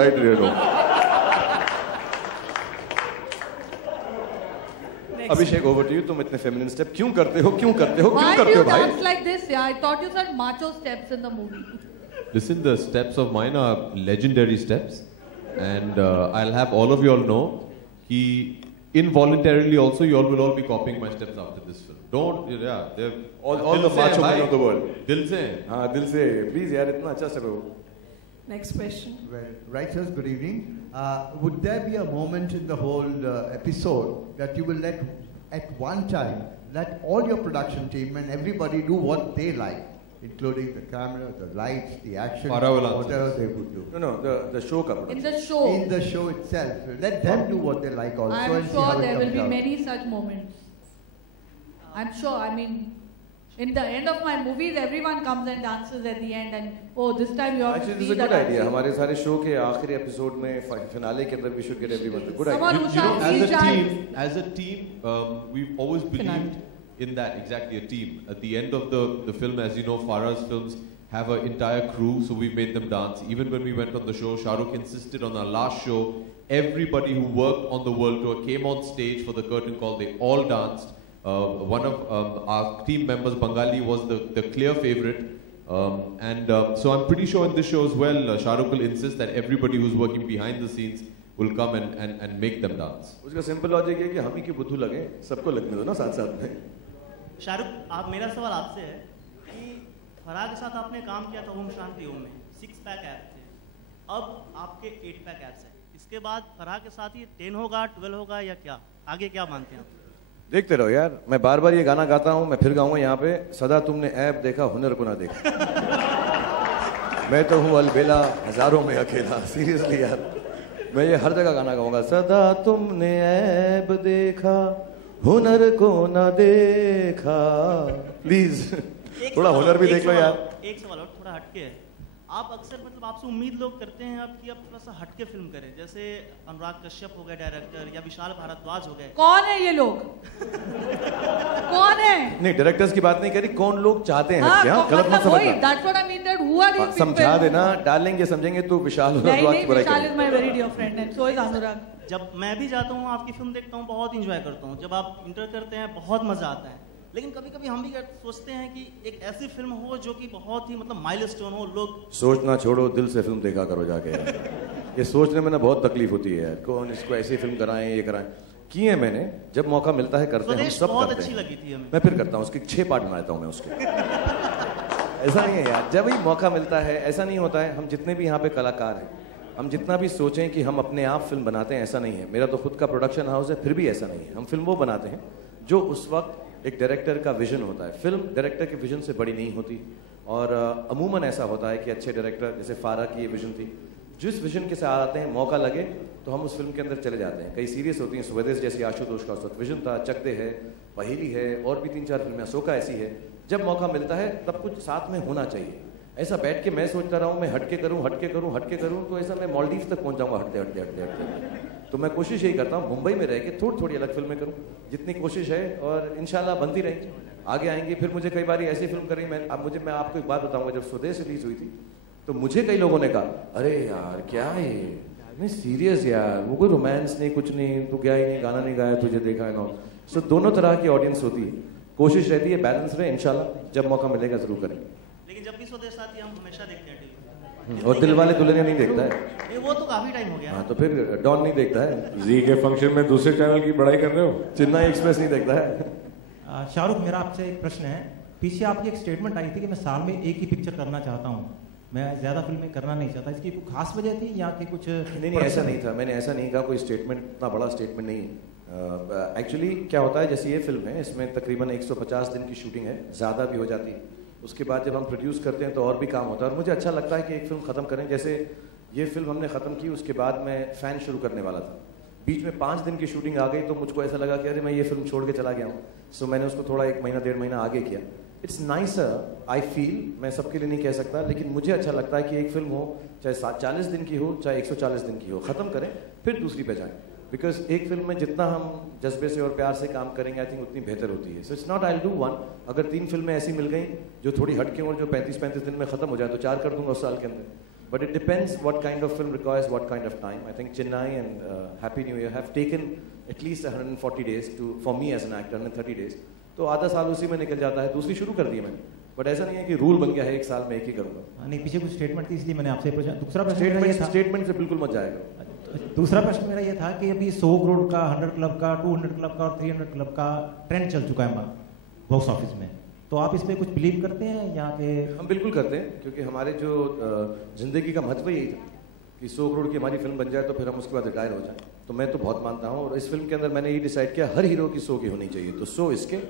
right here. Abhishek, over to you. तुम इतने feminine step क्यों करते हो? क्यों करते हो? क्यों करते हो भाई? Why do you dance like this? Yeah, I thought you said macho steps in the movie. Listen, the steps of mine are legendary steps, and I'll have all of you all know कि involuntarily also you all will all be copying my steps after this film. Don't, yeah, they're all the macho men of the world. दिल से. हाँ, दिल से. Please यार, इतना अच्छा step है वो. Next question. Well, writers, good evening. Would there be a moment in the whole episode that you will let, at one time, let all your production team and everybody do what they like, including the camera, the lights, the action, whatever they would do? No, the show ka production. In the show. In the show itself. Let them do what they like also. I'm and see sure how there it will comes be out. many such moments. I'm sure. I mean, in the end of my movies, everyone comes and dances at the end, and oh, this time you have Actually, to this see is a the good idea. dancing. हमारे सारे show के आखिरी episode में finale के अंदर we should get everyone. Good idea. You know, as a team, we've always believed in that, exactly, a team. At the end of the film, as you know, Farah's films have an entire crew, so we made them dance. Even when we went on the show, Shah Rukh insisted on our last show, everybody who worked on the world tour came on stage for the curtain call, they all danced. One of our team members, Bengali, was the clear favorite. So I'm pretty sure in this show as well, Shah Rukh will insist that everybody who's working behind the scenes will come and make them dance. उसका simple logic है कि हम ही की बुद्धू लगे, सबको लगने दो ना साथ-साथ में. शाहरुख, मेरा सवाल आपसे है कि फराह के साथ आपने काम किया था ओम शांति ओम में, 6 पैक ऐप थे, अब आपके 8 पैक ऐप्स हैं. इसके बाद फराह के साथ ये 10 होगा, 12 होगा या क्या? आगे क्या मानते हैं आप? देखते रहो यार, मैं बार बार ये गाना गाता हूँ, मैं फिर गाऊंगा यहाँ पे, सदा तुमने ऐप देखा, हुनर को ना देखा. मैं तो हूँ अलबेला, हजारों में अकेला. सीरियसली यार, मैं ये हर जगह गाना गाऊंगा. सदा तुमने ऐप देखा, हुनर को ना देखा. प्लीज थोड़ा हुनर भी देख लो यार. एक सवाल और थोड़ा हटके है. आप अक्सर मतलब आपसे उम्मीद लोग करते हैं आप कि आप थोड़ा सा हटके फिल्म करें, जैसे अनुराग कश्यप हो गए डायरेक्टर, या विशाल भारद्वाज हो गए. कौन है ये लोग? कौन है? नहीं, डायरेक्टर्स की बात नहीं करी, कौन लोग चाहते हैं हटके. हाँ, गलत मत समझना. That's what I mean. That who are these people? समझा देना, डालेंगे समझेंगे. तो विशाल भारद्वाज बुरा विशाल is my very dear friend and so is अनुराग. जब मैं भी जाता हूँ आपकी फिल्म देखता हूँ, बहुत इंजॉय करता हूँ. जब आप इंटर करते हैं बहुत मजा आता है. लेकिन कभी कभी हम भी सोचते हैं कि एक ऐसी फिल्म हो जो कि बहुत ही मतलब माइलस्टोन हो. लोग सोचना छोड़ो, दिल से फिल्म देखा करो जाके. ये सोचने में ना बहुत तकलीफ होती है यार. कौन इसको ऐसी फिल्म कराएं, ये कराएं. की है मैंने, जब मौका मिलता है करते हैं, हम सब बहुत करते अच्छी हैं. लगी थी हमें. मैं फिर करता हूँ, उसके 6 पार्ट बनाता हूँ मैं उसके. ऐसा नहीं है यार, जब ही मौका मिलता है, ऐसा नहीं होता है. हम जितने भी यहाँ पे कलाकार हैं, हम जितना भी सोचें कि हम अपने आप फिल्म बनाते हैं, ऐसा नहीं है. मेरा तो खुद का प्रोडक्शन हाउस है, फिर भी ऐसा नहीं है. हम फिल्म वो बनाते हैं जो उस वक्त एक डायरेक्टर का विजन होता है. फिल्म डायरेक्टर के विजन से बड़ी नहीं होती. और अमूमन ऐसा होता है कि अच्छे डायरेक्टर, जैसे फारा की ये विजन थी, जिस विजन के साथ आते हैं, मौका लगे तो हम उस फिल्म के अंदर चले जाते हैं. कई सीरियस होती हैं, स्वदेश जैसी आशुतोष का उस वक्त विजन था, चक दे है, पहेली है, और भी 3-4 फिल्में, अशोका ऐसी है. जब मौका मिलता है तब कुछ साथ में होना चाहिए. ऐसा बैठ के मैं सोचता रहा हूँ मैं हटके करूँ, तो ऐसा मैं मालदीव तक पहुँच जाऊँगा हटते. तो मैं कोशिश यही करता हूँ मुंबई में रह के थोड़ी अलग फिल्में करूँ, जितनी कोशिश है, और इंशाल्लाह बनती रहेंगी, आगे आएंगे. फिर मुझे कई बार ऐसी फिल्म करी. मैं आपको एक बात बताऊंगा. जब स्वदेश रिलीज हुई थी तो मुझे कई लोगों ने कहा, अरे यार क्या है नहीं, सीरियस यार, वो कोई रोमांस नहीं, कुछ नहीं, तू गया ही नहीं, गाना नहीं गाया, तुझे देखा है ना. सो दोनों तरह की ऑडियंस होती है. कोशिश रहती है बैलेंस रहे. इंशाल्लाह जब मौका मिलेगा जरूर करेंगे. लेकिन जब भी स्वदेश आती है हम हमेशा देखते हैं. और दिल वाले दुल्हनिया नहीं देखता है. वो तो काफी टाइम हो गया. हाँ, तो फिर डॉन नहीं देखता है. जी के फंक्शन में दूसरे चैनल की बड़ाई कर रहे हो. चेन्नई एक्सप्रेस नहीं देखता है. शाहरुख, मेरा आपसे एक प्रश्न है. पीछे आपकी एक स्टेटमेंट आई थी कि मैं साल में एक ही पिक्चर करना चाहता हूँ, मैं ज्यादा फिल्में करना नहीं चाहता. इसकी कोई खास वजह थी या कि कुछ? नहीं, ऐसा नहीं था. मैंने ऐसा नहीं कहा. कोई स्टेटमेंट, इतना बड़ा स्टेटमेंट नहीं है. एक्चुअली क्या होता है, जैसे ये फिल्म है, इसमें तकरीबन 150 दिन की शूटिंग है, ज़्यादा भी हो जाती है. उसके बाद जब हम प्रोड्यूस करते हैं तो और भी काम होता है. और मुझे अच्छा लगता है कि एक फिल्म ख़त्म करें. जैसे ये फिल्म हमने ख़त्म की, उसके बाद मैं फ़ैन शुरू करने वाला था. बीच में 5 दिन की शूटिंग आ गई तो मुझको ऐसा लगा कि अरे मैं ये फिल्म छोड़ के चला गया हूँ. सो मैंने उसको थोड़ा 1 महीना 1.5 महीना आगे किया. It's nicer, I feel. मैं सबके लिए नहीं कह सकता, लेकिन मुझे अच्छा लगता है कि एक फिल्म हो, चाहे 40 दिन की हो, चाहे 140 दिन की हो, ख़त्म करें फिर दूसरी पे जाएं. बिकॉज एक फिल्म में जितना हम जज्बे से और प्यार से काम करेंगे, आई थिंक उतनी बेहतर होती है. So it's not I will do 1. अगर 3 फिल्में ऐसी मिल गई जो थोड़ी हटके और जो 35-35 दिन में ख़त्म हो जाए तो 4 कर दूंगा उस साल के अंदर. But it depends what kind of film requires what kind of time. I think Chennai and Happy New Year have taken at least 140 days for me as an actor, 130 days. तो आधा साल उसी में निकल जाता है, दूसरी शुरू कर दी है मैंने. बट ऐसा नहीं है कि रूल बन गया है 1 साल में एक ही करूँगा. नहीं, पीछे कुछ स्टेटमेंट थी इसलिए मैंने आपसे पूछा. दूसरा प्रश्न स्टेटमेंट से बिल्कुल मत जाएगा. दूसरा प्रश्न मेरा ये था कि अभी 100 करोड़ का, 100 क्लब का, 200 क्लब का और 300 क्लब का ट्रेंड चल चुका है बॉक्स ऑफिस में. तो आप इसमें कुछ बिलीव करते हैं यहाँ के? हम बिल्कुल करते हैं, क्योंकि हमारे जो जिंदगी का महत्व यही था कि 100 करोड़ की हमारी फिल्म बन जाए तो फिर हम उसके बाद रिटायर हो जाएं. तो मैं तो बहुत मानता हूँ, और इस फिल्म के अंदर मैंने ये डिसाइड किया हर हीरो की 100 की होनी चाहिए. तो 100 इसके,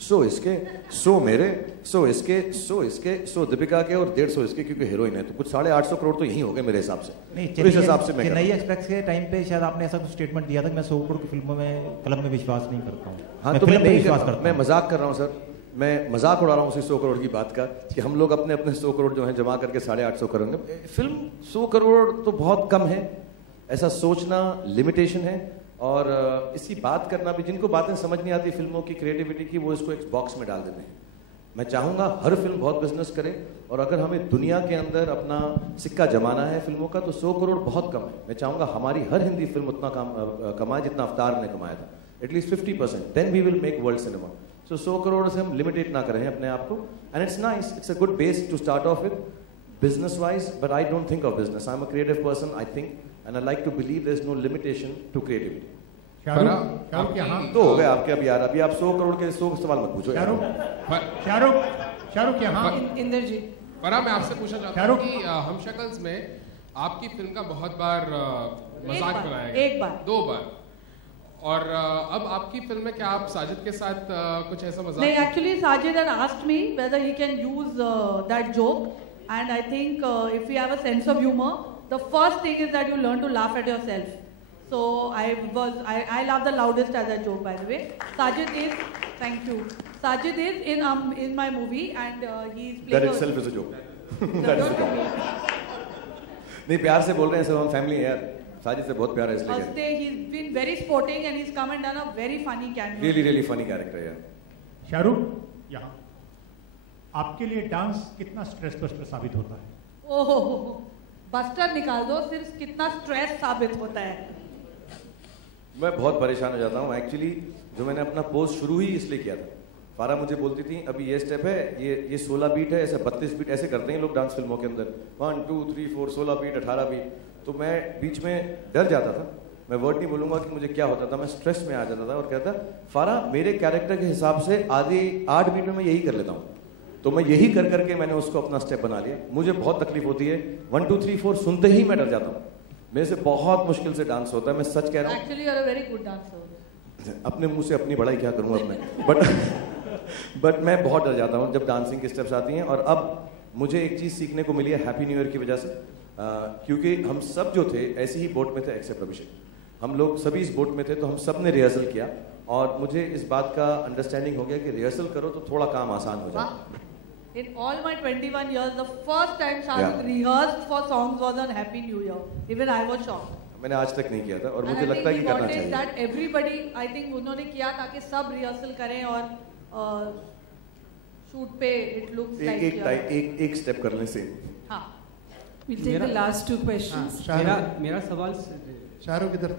100 इसके, 100 मेरे, 100 इसके, 100 इसके, 100 दीपिका के और 150 इसके, क्योंकि हीरोइन है. तो कुछ 850 करोड़ तो यही हो गए मेरे हिसाब से. नहीं, तो इस हिसाब से मैं चेन्नई एक्सप्रेस के टाइम पे शायद आपने ऐसा कुछ स्टेटमेंट दिया था कि मैं 100 करोड़ की फिल्मों में, क्लब में विश्वास नहीं करता हूँ. हाँ, तो मैं मजाक कर रहा हूँ सर, मैं मजाक उड़ा रहा हूँ उसी 100 करोड़ की बात का, कि हम लोग अपने अपने 100 करोड़ जो है जमा करके 850 करेंगे. फिल्म 100 करोड़ तो बहुत कम है, ऐसा सोचना लिमिटेशन है. और इसकी बात करना भी, जिनको बातें समझ नहीं आती फिल्मों की, क्रिएटिविटी की, वो इसको एक बॉक्स में डाल देते हैं. मैं चाहूँगा हर फिल्म बहुत बिजनेस करे, और अगर हमें दुनिया के अंदर अपना सिक्का जमाना है फिल्मों का, तो 100 करोड़ बहुत कम है. मैं चाहूँगा हमारी हर हिंदी फिल्म उतना कमाए जितना अवतार ने कमाया था, at least 50%. Then we will make world cinema. So 100 crore से हम लिमिटेड ना करें अपने आप को. And it's nice, it's a good base to start off with business wise, but I don't think of business. I'm a creative person, I think, and I like to believe there's no limitation to creativity. Shahrukh यहाँ तो हो गए आपके. अब यार अभी आप 100 करोड़ के 100 सवाल मत पूछो. शाहरुख यहाँ इंदर जी, फरा, मैं आपसे पूछना चाहता हूँ कि हम शक्ल्स में आपकी फिल्म का बहुत बार मजाक बनाया गया. 1 बार 2 बार. और अब आपकी फिल्म में क्या आप साजिद के साथ कुछ ऐसा मजाक? नहीं, actually Sajid had asked me whether he can use that joke, and I think if you have a sense of humor, the first thing is that you learn to laugh at yourself. So I laugh the loudest at that joke, by the way. Sajid is, thank you. Sajid is in my movie, and he's playing. That itself is a joke. That is a joke. नहीं, प्यार से बोल रहे हैं सब, हम family है यार. साजिद से बहुत प्यार है इसलिए. He's been very sporting and he's come and done a very funny cameo. Really funny character यार. शाहरुख यहाँ आपके लिए डांस कितना स्ट्रेस बस्टर साबित होता है? ओहो, बस्टर निकाल दो, सिर्फ कितना स्ट्रेस साबित होता है. मैं बहुत परेशान हो जाता हूँ एक्चुअली. जो मैंने अपना पोज शुरू ही इसलिए किया था, फारा मुझे बोलती थी अभी ये स्टेप है, ये 16 बीट है, ऐसे 32 बीट ऐसे करते हैं लोग डांस फिल्मों के अंदर, 1 2 3 4 16 बीट 18 बीट. तो मैं बीच में डर जाता था, मैं वर्ड नहीं बोलूंगा कि मुझे क्या होता था, मैं स्ट्रेस में आ जाता था और कहता फारा मेरे कैरेक्टर के हिसाब से आधे 8 बीट में मैं यही कर लेता हूँ. तो मैं यही कर करके मैंने उसको अपना स्टेप बना लिया. मुझे बहुत तकलीफ होती है, 1 2 3 4 सुनते ही मैं डर जाता हूँ. मेरे से बहुत मुश्किल से डांस होता है, मैं सच कह रहा हूँ. Actually you are a very good dancer. अपने मुंह से अपनी बड़ाई क्या करूँगा अब मैं. बट मैं बहुत डर जाता हूँ जब डांसिंग की स्टेप्स आती हैं. और अब मुझे एक चीज़ सीखने को मिली है हैप्पी न्यू ईयर की वजह से, क्योंकि हम सब जो थे ऐसे ही बोट में थे एक्सेप्ट अभिषेक. हम लोग सभी इस बोट में थे, तो हम सब ने रिहर्सल किया, और मुझे इस बात का अंडरस्टैंडिंग हो गया कि रिहर्सल करो तो थोड़ा काम आसान हो जाए. In all my 21 years, the first time Shahrukh rehearsed for songs was on Happy New Year. Even I was shocked. मैंने आज तक नहीं किया था, और मुझे लगता है कि करना चाहिए. That everybody, I think उन्होंने किया ताकि सब रिहर्सल करें और शूट पे it looks like एक स्टेप करने से. हाँ. We'll take the last 2 questions. मेरा सवाल शाहरुख इधर